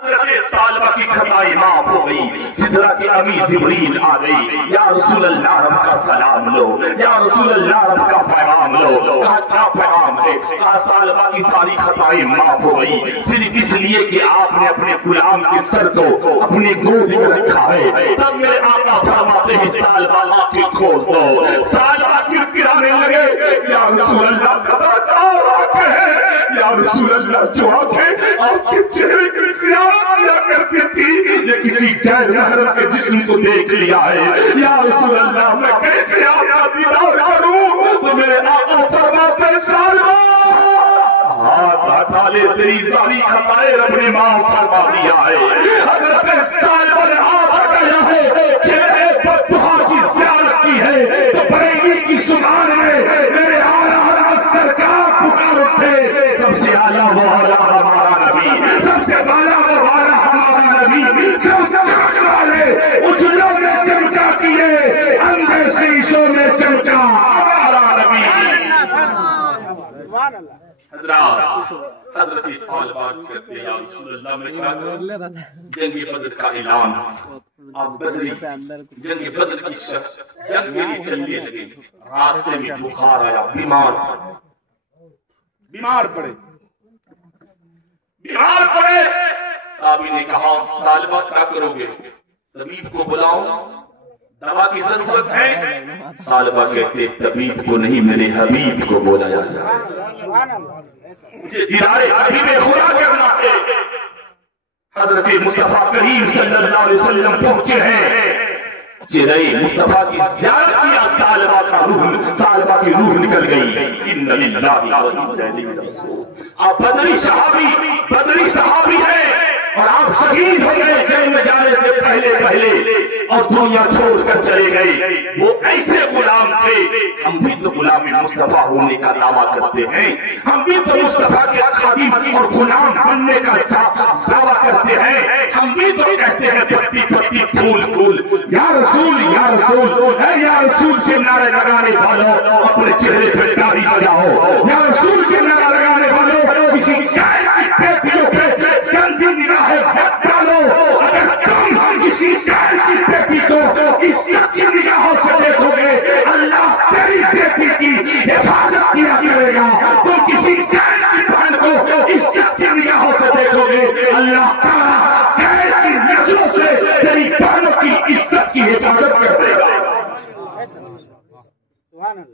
सालबा की खताएं माफ हो गई, सिदरा की अमी जिब्रील आ गई, या रसूल अल्लाह रब का सलाम लो, या रसूल अल्लाह रब का पैगाम लो। क्या पैगाम है? सालबा की सारी खताएं माफ हो गई, सिर्फ इसलिए कि आपने अपने गुलाम के सर को अपनी गोद में रखा है। तब मेरे आका फरमाते हैं सालबा आंखें खोल दो। सालबा किरकिराने लगे, या रसूल अल्लाह खता या रसूल अल्लाह, जो आंखें आपके चेहरे की सियारत किया करती थी, ये किसी गैर महरम के जिस्म को देख लिया है। या रसूल अल्लाह, मैं कैसे आपका दीदार करूं? तो मेरे आका फरमाते सालबा हाथ हटा ले, तेरी सारी खताएं रब ने माफ फरमा दिया है। हजरत सालबा ने हाथ हटाया है, चेहरे पर दुआ की ज़ियारत की है, तो बरेली की सुभान में मेरे आला सरकार पुकार उठे। सबसे आला वो आला हमारा नबी, सबसे बाला वो बाला हमारा नबी, सब चमक वाले उछलों में चमका किए, अंधे शीशों में चमका हमारा नबी। हजरत सालबा करते या रसूल अल्लाह में जंग बदर का ऐलान, आप बदरी जंग बदर की जंग के लिए चलने लगे। रास्ते में बुखार आया, बीमार पड़े। साहबी ने कहा सालबा क्या करोगे? तबीब को बुलाओ, दवा की जरूरत है। सालबा कहते तबीब को नहीं, मेरे हबीब को बुलाया जाए, मुझे दीदारे हबीब खुदा करना है। हजरत मुस्तफा करीम सल्लल्लाहु अलैहि वसल्लम पहुंचे हैं, चेहरे मुस्तफा की ज़ियारत किया, सालबा की रूह निकल गई। इन्ना लिल्लाहि व इन्ना इलैहि राजिऊन। आप बदरी सहाबी है और आप शहीद हो गए जंग में जाने से पहले और दुनिया छोड़कर चले गए। वो ऐसे गुलाम थे, हम भी तो गुलाम मुस्तफा होने का दावा करते हैं, हम भी तो मुस्तफा के खादिम और गुलाम बनने का दावा करते हैं, हम भी तो कहते हैं पत्ती पत्ती फूल फूल या रसूल है। या रसूल के नारे लगाने वालों अपने चेहरे पे दाढ़ी सजाओ, या रसूल के नारे लगाने वालों किसी गाय की बेटियों पे गंदी निगाहें मत डालो। अगर तुम किसी गाय की बेटी को इस सच्ची निगाहों से देखोगे, अल्लाह तेरी बेटी की हिफाजत किया करेगा। तुम किसी गाय की बहन को इस सच्ची निगाहों से देखोगे, अल्लाह ताला गाय की नजरों से तेरी बहनों की इज्जत की हिफाजत कर देगा।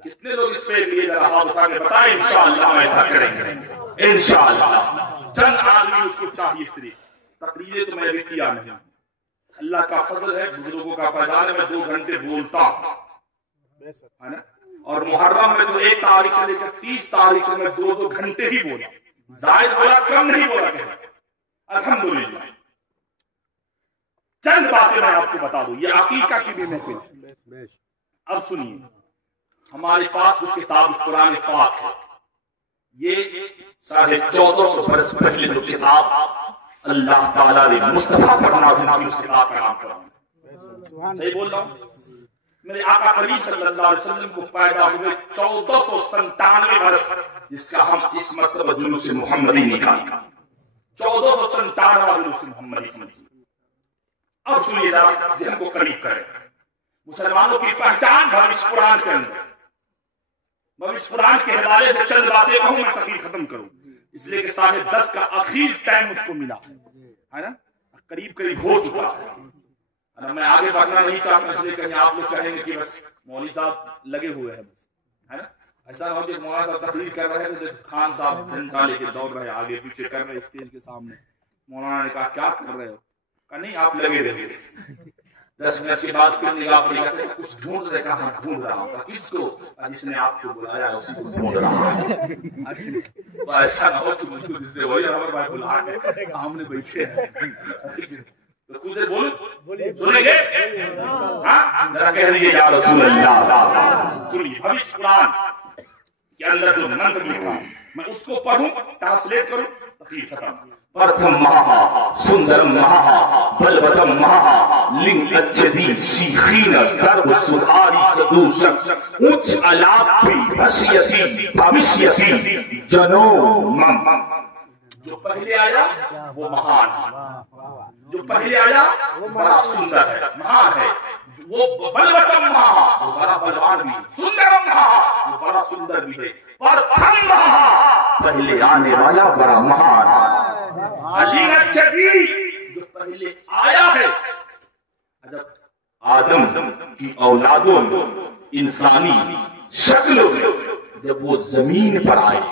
कितने लोग इस पे लिए जरा हाथ उठा के बताएं, इंशाअल्लाह हम ऐसा करेंगे इंशाअल्लाह। चंद आदमी उसको चाहिए, सिर्फ तकरीरें तो मैं भी किया नहीं, अल्लाह का फजल है, बुजुर्गों का फैजान है, मैं 2 घंटे बोलता है ना। और मुहर्रम में तो 1 तारीख से लेकर 30 तारीख में 2-2 घंटे ही बोला, जायद बोला, कम नहीं बोला। अल्हम्दुलिल्लाह। चंद बातें मैं आपको बता दूं, ये अकीका की भी महफिल। अब सुनिए, हमारे पास जो किताब कुरान पाक है, ये 1450 बरस पहले जो किताब अल्लाह ताला ने मुस्तफा पर नाज़िल की, उस किताब का नाम कुरान। सही बोल रहा हूँ? मेरे आका करीम सल्लल्लाहु अलैहि वसल्लम को पैदा हुए 1497 वर्ष, जिसका हम इस मतलब जुलूस मुहम्मदी निकाला, 1497 जुलूस मुहम्मदी समझिए। अब सुनिए जरा, जिहन को करीब करें। मुसलमानों की पहचान भविष्य पुराण के अंदर, भविष्य पुराण के हवाले से चंद बातें कहूं, मैं तकरीर खत्म करूं, इसलिए कि 10:30 का आखिर टाइम मुझको मिला है ना, करीब हो चुका है। मैं आगे बढ़ना नहीं चाहता, इसलिए कहीं आप लोग कहेंगे कि बस मौलवी साहब लगे हुए हैं, बस है ना। ऐसा ना हो कि मौलाना साहब तकरीर कर रहे थे, खान साहब डंडा लेके दौड़ रहे, आगे पीछे कर रहे स्टेज के सामने। मौलाना ने कहा क्या कर रहे हो? कहा नहीं, आप लगे रहिए। 10 मिनट के बाद फिर निगाह पड़ी, कुछ ढूंढ रहे, कहा ढूंढ रहा हूँ। किसको? जिसने आपको बुलाया उसी को ढूंढ रहा हूँ। तो ऐसा ना हो कि मुझको जिसने वही हमारे भाई बुला के सामने बैठे हैं, तो कुछ देर सुनेंगे? हाँ, जरा कह रही है या रसूल अल्लाह। सुनिए, भविष्य पुराण के अंदर जो मंत्र लिखा, मैं उसको पढ़ूं, ट्रांसलेट करूं, तकरीर खत्म। प्रथम महा सुंदरम महा बलवतम महा लिंग अच्छदी शीखीन सर्व सुधारी सदूषक उच्च अलापी भष्यति भविष्यति जनो मम। जो पहले आया वो महान, पहले आया वो बड़ा सुंदर है, महान है, वो बलवतम महा, वो बड़ा बलवान भी, सुंदरम महा, वो बड़ा सुंदर भी है, प्रथम महा, पहले आने वाला बड़ा महान है, जो पहले आया है। जब आदम की औलादों में इंसानी शक्ल जब वो जमीन पर आए,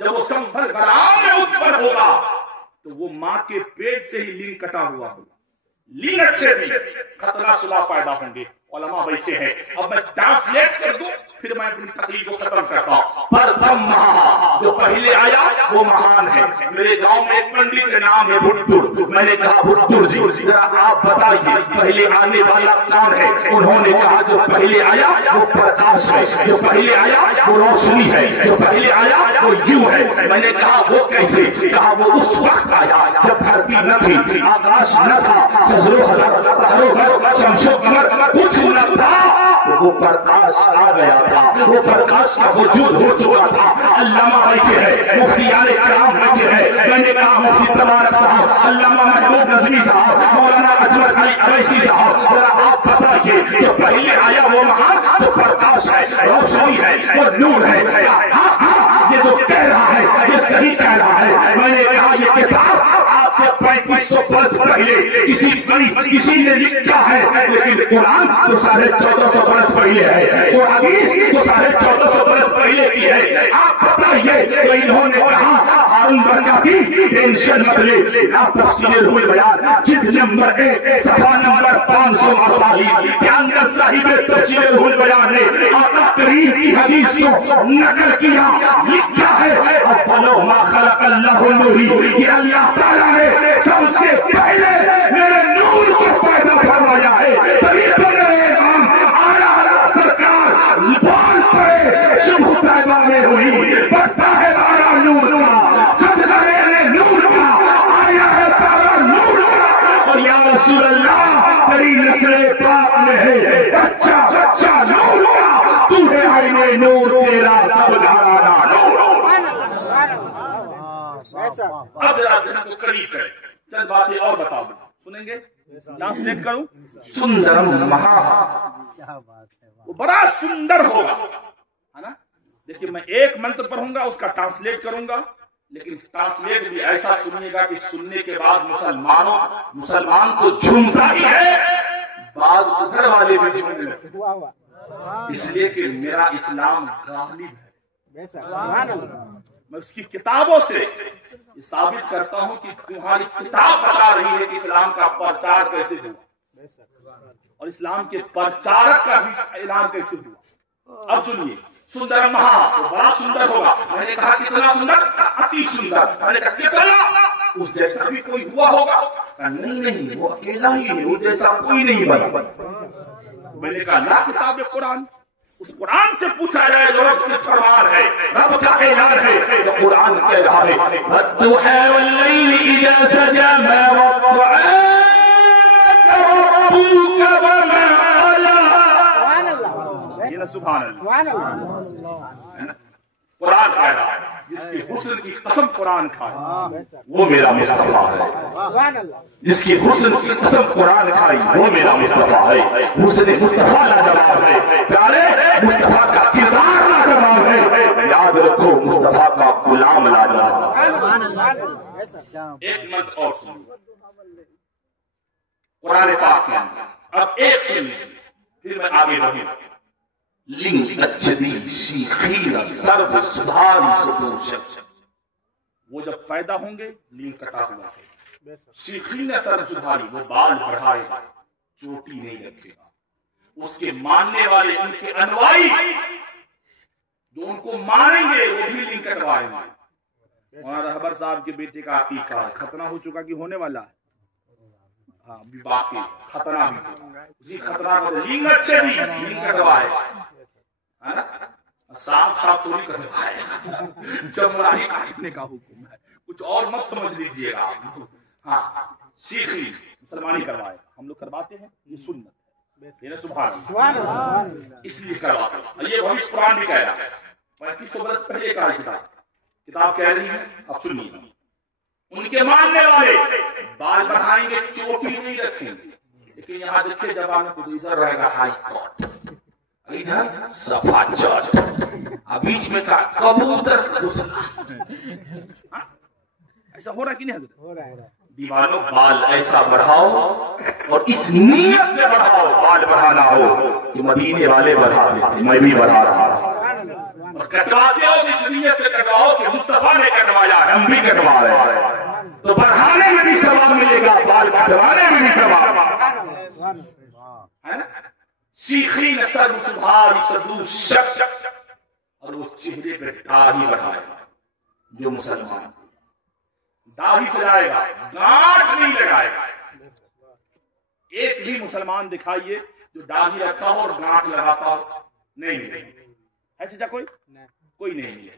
जब वो संभल ग्राम में उत्पन्न होगा तो वो माँ के पेट से ही लिंग कटा हुआ होगा। लिंग अच्छे भी खतरा सुलह पैदा होंगे। उलमा बैठे हैं, अब मैं ट्रांसलेट कर दूं फिर मैं अपनी तकलीफ को खत्म करता हूं। प्रथम महा, जो पहले आया वो महान है। मेरे गांव में एक पंडित के नाम है भुट्टुर। मैंने कहा भुट्टुर जी जरा आप बताइए पहले आने वाला कौन है? उन्होंने कहा जो पहले आया वो प्रकाश है, जो पहले आया वो रोशनी है, जो पहले आया वो यू है। मैंने कहा वो कैसे? कहा वो उस वक्त आया जब धरती न थी, आकाश न था, कुछ न था, वो प्रकाश आ गया था, वो प्रकाश का वजूद हो चुका था। अल्लामा बैठे हैं, मुफ्तियाने किराम बैठे हैं। मैंने कहा मुफ्ती तबारक साहब, अल्लामा महमूद नजमी साहब, मौलाना अजमल अली अवैसी साहब, जरा आप बताइए जो पहले आया वो महान, जो प्रकाश है, रोशनी है, वो नूर है। ये जो कह रहा है ये सही कह रहा है। मैंने कहा ये किताब आज से 3500 वर्ष पहले किसी ने लिखा है, लेकिन कुरान तो 1450 वर्ष पहले है, और हदीस तो 1450 वर्ष पहले की है। आप बताइए तो इन्होंने कहा हारून बरकाती टेंशन मत ले, तफसील हुए बयान जिद नंबर 1 सफा नंबर 548 के अंदर साहिब तफसील हुए बयान ने आका करीम की हदीस को नकल किया, लिखा है अव्वलु मा खलक़ल्लाहु नूरी, ये अल्लाह ताला ने सबसे पहले मेरे नूर को पैदा फरमाया है। तभी तो मेरे इमाम आला सरकार बोल पड़े शुभ तैबा में हुई, बढ़ता है तारा नूर का, सदका ने नूर का, आया है तारा नूर का। और या रसूल अल्लाह तेरी नस्ल पाक में है बच्चा बच्चा नूर का, तू है आईने नूर, तेरा सब घराना नूर। अब जरा ध्यान को करीब करें, चंद बातें और बता दो, सुनेंगे? ट्रांसलेट करूं? सुंदरम महा, वो बड़ा सुंदर होगा, है ना? देखिए मैं एक मंत्र पढ़ूंगा उसका ट्रांसलेट करूंगा, लेकिन ट्रांसलेट भी ऐसा सुनिएगा कि सुनने के बाद मुसलमान तो झूमता ही है, बाज उधर वाले भी झूमने लगते, इसलिए कि मेरा इस्लाम गालिब है। मैं उसकी किताबों से ये साबित करता हूं कि तुम्हारी किताब बता रही है कि इस्लाम का प्रचार कैसे हुआ और इस्लाम के प्रचारक का भी ऐलान कैसे हुआ। अब सुनिए, सुंदर महा, तो बड़ा सुंदर होगा। मैंने कहा कितना सुंदर? अति सुंदर। मैंने कहा कितना? उस जैसा भी कोई हुआ होगा? नहीं, वो अकेला ही है, उस जैसा कोई नहीं बना। मैंने कहा ला किताब कुरान, उस कुरान से पूछा जाए जो रब की फरमान है, रब का ऐलान है, तो कुरान कह रहा है वद्दुहा वल्लैलि इज़ा सजा मा वद्दअका रब्बुका वमा अला। ये ना सुभान अल्लाह, कुरान कह रहा है जिसकी हुस्न की कसम कुरान खाए वो मेरा मुस्तफा है, जिसकी हुस्न की कसम कुरान खाई वो मेरा मुस्तफा है। हुस्न मुस्तफा लाजवाब है, प्यारे मुस्तफा का किरदार लाजवाब है, याद रखो मुस्तफा का गुलाम लाजवाब। एक मंत्र और सुनिए कुरान पाक के अंदर, अब एक सुनिए फिर मैं आगे बढ़ूंगा। लिंग अच्छी शीखीन सर्व सुधारी सदोषम, वो जब पैदा होंगे लिंग कटा हुआ है, शीखीन सर्व सुधारी, वो बाल बढ़ाएगा, चोटी नहीं रखेगा। उसके मानने वाले उनके अनुयायी जो उनको मानेंगे वो भी लिंग कटवाएंगे। वहां रहबर साहब के बेटे का अकीका खतना हो चुका कि होने वाला है, हाँ बाकी खतना भी, उसी खतना को लिंग अच्छे भी लिंग कटवाए, है ना? साफ साफ थोड़ी कटवाएगा, चमड़ा ही काटने का हुक्म है, कुछ और मत समझ लीजिएगा आप। हाँ सीखी मुसलमानी करवाएगा, हम लोग करवाते हैं, ये सुन्नत है, सुभान अल्लाह, इसलिए करवाते हैं। ये भविष्य कुरान भी कह रहा है, 3500 वर्ष पहले का किताब किताब कह रही है, अब सुनिए। उनके मानने वाले बाल बढ़ाएंगे, चोटी नहीं रखेंगे, लेकिन यहाँ देखिए जवानों को इधर रहेगा हाई कोर्ट, इधर सफा चौट, बीच में का कबूतर ऐसा हो रहा कि नहीं हो रहा है? दीवानों बाल ऐसा बढ़ाओ और इस नीयत से बढ़ाओ, बाल बढ़ाना हो कि मदीने वाले बढ़ा देते, मैं भी बढ़ा रहा हूं। कटवाते हो इस नीयत से कटवाओ कि मुस्तफा ने कटवाया, हम भी कटवा रहे हैं, तो बढ़ाने में भी सवाब मिलेगा, बाल कटवाने में भी सवाब है। सीखी नसर सुधारी सदू शक, और वो चेहरे पे दाढ़ी बढ़ाएगा। जो मुसलमान दाढ़ी सजाएगा, गांठ नहीं लगाएगा। एक भी मुसलमान दिखाइए जो दाढ़ी रखता हो और गांठ लगाता हो, नहीं है चाचा, कोई नहीं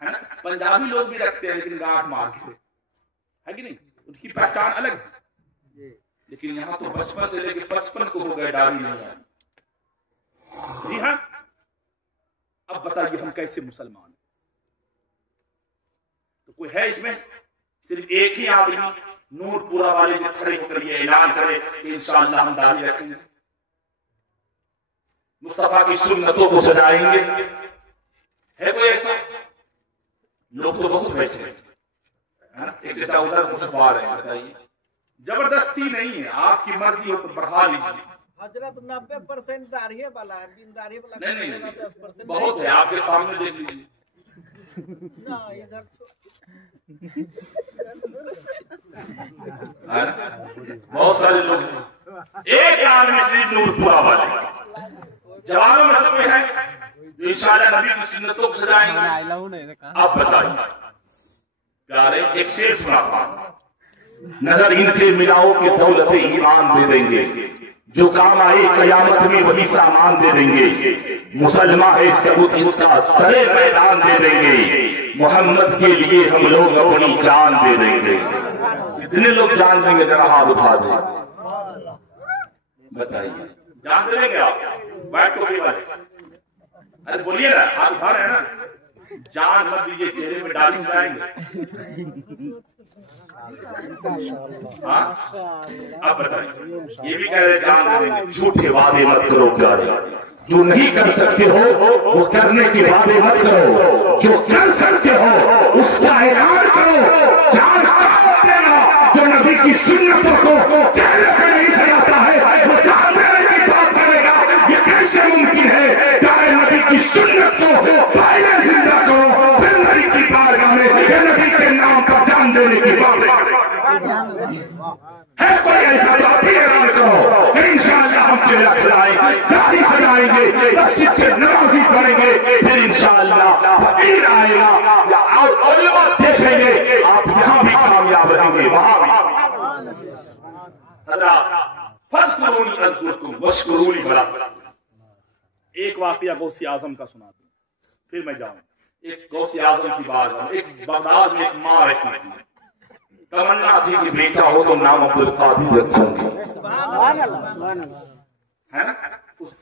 है ना। पंजाबी लोग भी रखते हैं लेकिन गांठ मार के, है कि नहीं, उनकी पहचान अलग है। लेकिन यहाँ तो बचपन से लेकर 55 को हो गए दाढ़ी नहीं है। जी हाँ, अब बताइए हम कैसे मुसलमान? तो कोई है इसमें? सिर्फ एक ही आदमी नूरपुरा वाले जो खड़े होकर ये ऐलान करे कि इंशाअल्लाह हम दाढ़ी रखेंगे, मुस्तफा की सुन्नतों को सजाएंगे, है कोई ऐसा? लोग तो बहुत बैठे हैं, एक चाचा उधर मुझे रहे हैं, बताइए। जबरदस्ती नहीं है, आपकी मर्जी हो तो बढ़ा लीजिए। हजरत 90% दाढ़ी वाला है, बिन दाढ़ी वाला नहीं 10% बहुत है, आपके सामने देख लीजिए ना, इधर बहुत सारे लोग। एक आदमी श्री नूरपुरा वाले जवानों में सब है जो इंशाअल्लाह नबी की सुन्नतों को सजाएंगे। अब बताइए प्यारे, एक शेर सुना था, नजर इनसे मिलाओ कि दौलत ईमान दे देंगे, जो काम आए कयामत में वही सामान दे देंगे, मुसलमान है सबूत इसका सरे मैदान दे देंगे, मोहम्मद के लिए हम लोग अपनी जान दे देंगे। कितने लोग जान देंगे? जरा हाथ उठा दे, बताइए। जान देंगे आप? व्हाइट टोपी वाले, अरे बोलिए ना, हाथ उठा रहे हैं ना। जान मत दीजिए, चेहरे पे दाढ़ी सजाएंगे। हाँ, अब बताइए, ये भी कह रहे जान देंगे। झूठे वादे मत करो प्यारे, जो नहीं कर सकते हो वो करने के वादे मत करो, जो कर सकते हो उसका ऐलान करो। जान देना जो नबी की सुन्नतों को चेहरे पे नहीं सजाता है, वो जान देने की बात करेगा। ये कैसे मुमकिन है? प्यारे नबी की सुन्नत को पहले जिंदा करो, फिर नबी की बारगाह में नबी के नाम पर जान देने की बात है। कोई ऐसा तो आप भी ऐलान करो, इंशाअल्लाह हम चेहरा खिलाएंगे, दाढ़ी सजाएंगे, मस्जिद के नमाजी पढ़ेंगे, फिर इंशाअल्लाह फकीर आएगा या उलमा देखेंगे, आप यहाँ भी कामयाब रहेंगे, वहां भी। फज़कुरूनी अज़कुरकुम वश्कुरूनी वला। एक वाकया गौसे आजम का सुना दूं, फिर मैं जाऊं। एक गौसे आजम की बात, एक बगदाद में एक माँ रहती थी, तमन्ना थी कि बेटा हो तो नाम अब्दुल कादिर रखूंगी, है ना। उस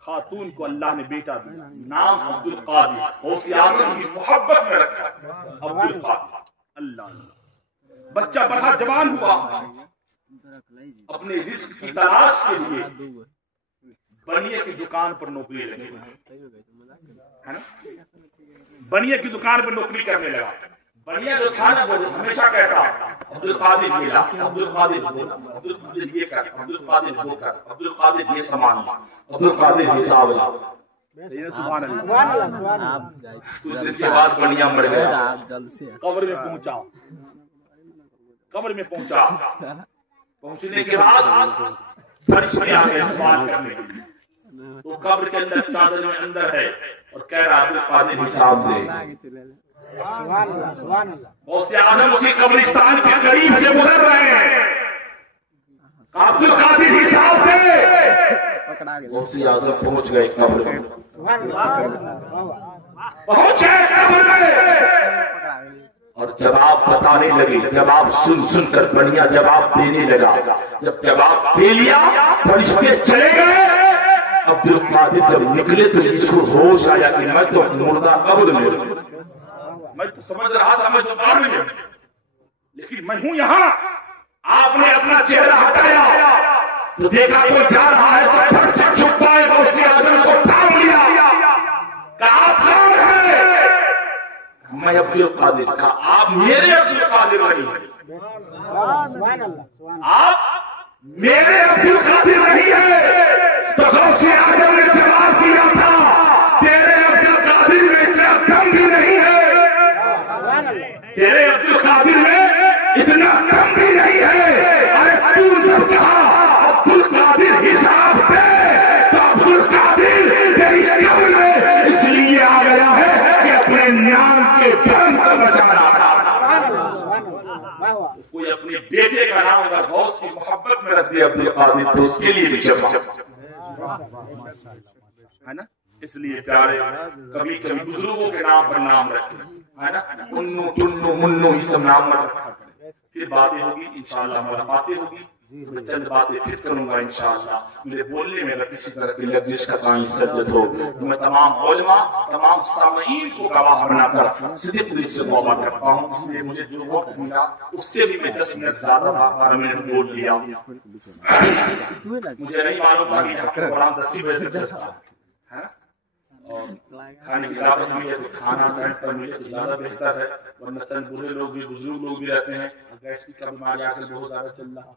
खातून को अल्लाह ने बेटा दिया, नाम अब्दुल कादिर, गौसे आजम की मोहब्बत में रखा अब्दुल कादिर। अल्लाह, बच्चा बढ़ा जवान हुआ, अपने रिस्क की तलाश के लिए बनिए की दुकान पर नौकरी लगी, है ना। बनिए की दुकान पर नौकरी करने लगा। बनिया जो था ना वो हमेशा कहता अब्दुल कादिर ये ला, अब्दुल कादिर वो, अब्दुल कादिर ये कर, अब्दुल कादिर वो कर, अब्दुल कादिर ये सामान ला, अब्दुल कादिर हिसाब ला। सुभान अल्लाह। कुछ दिन के बाद बनिया मर गया, कब्र में पहुंचा। कब्र में पहुंचा, पहुंचने के बाद फरिश्ते आ गए सवाल करने के लिए। तो कब्र के अंदर चादर में अंदर है और कह रहा अब्दुल कादिर हिसाब दे। गौसे आजम उसी कब्रिस्तान के करीब से गुजर रहे हैं, अब्दुल कादिर हिसाब दे। गौसे आजम पहुंच गए कब्र में, पहुंच गए कब्र में, और जवाब बताने लगे। जवाब सुन सुनकर बढ़िया जवाब देने लगा। जब जवाब दे लिया फरिश्ते चले गए। अब्दुल कादिर जब निकले तो इसको होश आया कि मैं तो मुर्दा कब्र में, मैं तो समझ रहा था मैं दुकान में, लेकिन मैं हूं यहाँ। आपने अपना चेहरा हटाया तो देखा कोई जा रहा है तो फट से छुपता है, गौसे आजम को थाम लिया। कहा आप कौन है? मैं अब्दुल कादिर था। आप मेरे अब्दुल कादिर नहीं, आप मेरे अब्दुल कादिर नहीं है। तो गौसे आजम ने जवाब दिया था, तेरे अब्दुल कादिर में इतना दम भी नहीं है, तेरे अब्दुल कादिर में इतना दम भी नहीं है। अरे तू जब कहा अब्दुल कादिर हिसाब दे, तो अब्दुल कादिर तेरी कब्र में इसलिए आ गया है कि अपने नाम के धर्म को बचा रहा। कोई अपने बेटे का नाम अगर गौस की मोहब्बत में रख दिया अब्दुल कादिर, तो उसके लिए भी शफा है ना। इसलिए प्यारे कभी कभी बुजुर्गों के नाम पर नाम रखें, है ना। उन्नू टुन्नू मुन्नू ये सब नाम मत रखा करें। फिर बातें होगी इंशाअल्लाह, मुलाकातें होगी। मैं चंद बातें फिर करूंगा इंशाअल्लाह। मेरे बोलने में अगर किसी तरह की लफ्ज़ का कहीं सज्जत हो तो मैं तमाम उलमा, तमाम सामीन को गवाह बनाकर सीधे पुलिस से तौबा करता हूँ। इसलिए मुझे जो वक्त मिला उससे भी मैं 10 मिनट ज्यादा 12 मिनट बोल लिया। मुझे नहीं मालूम था कि कुरान 10 बजे तक चलता है, और खाने की लागत मिले तो खाना टाइम पर मिले तो ज्यादा बेहतर है, वरना चंद बुरे लोग भी, बुजुर्ग लोग भी रहते हैं, गैस्ट्रिक का बीमारी आकर बहुत ज्यादा चल रहा है,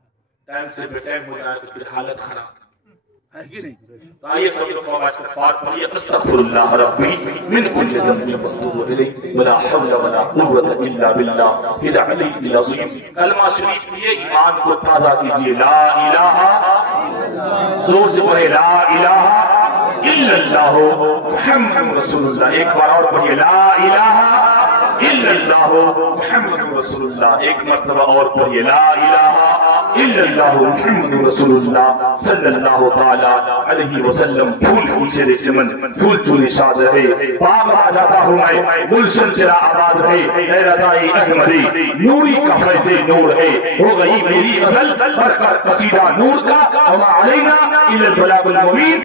टाइम से बेटाइम हो जाए तो फिर हालत खराब है कि नहीं। तो आइए सब लोग इस्तिग़फ़ार पढ़िए। अस्तग़फ़िरुल्लाह रब्बी मिन कुल्लि ज़ंबिन व अतूबु इलैहि व ला हौला व ला कुव्वता इल्ला बिल्लाहिल अलीय्यिल अज़ीम। कलमा शरीफ पढ़िए, ईमान को ताज़ा कीजिए। ला इलाहा, जोर से पढ़े, ला इलाहा इल्लल्लाह मुहम्मदुर रसूलुल्लाह। एक बार और पढ़िए, ला इलाहा इल्लल्लाह मुहम्मदुर रसूलुल्लाह। एक मर्तबा और पढ़िए, ला इलाहा इल्लल्लाह मुहम्मदुर रसूलुल्लाह सल्लल्लाहु तआला अलैहि वसल्लम। फूल फूल से चमन, फूल फूल निशाद रहे, बाग आ जाता हूँ मैं, गुलशन तेरा आबाद रहे, ऐ रज़ाई अहमदी नूरी का फैज़े नूर है। हो गई मेरी गज़ल बरकत कसीदा नूर का, वमा अलैना इल्लल बलागुल मुबीन।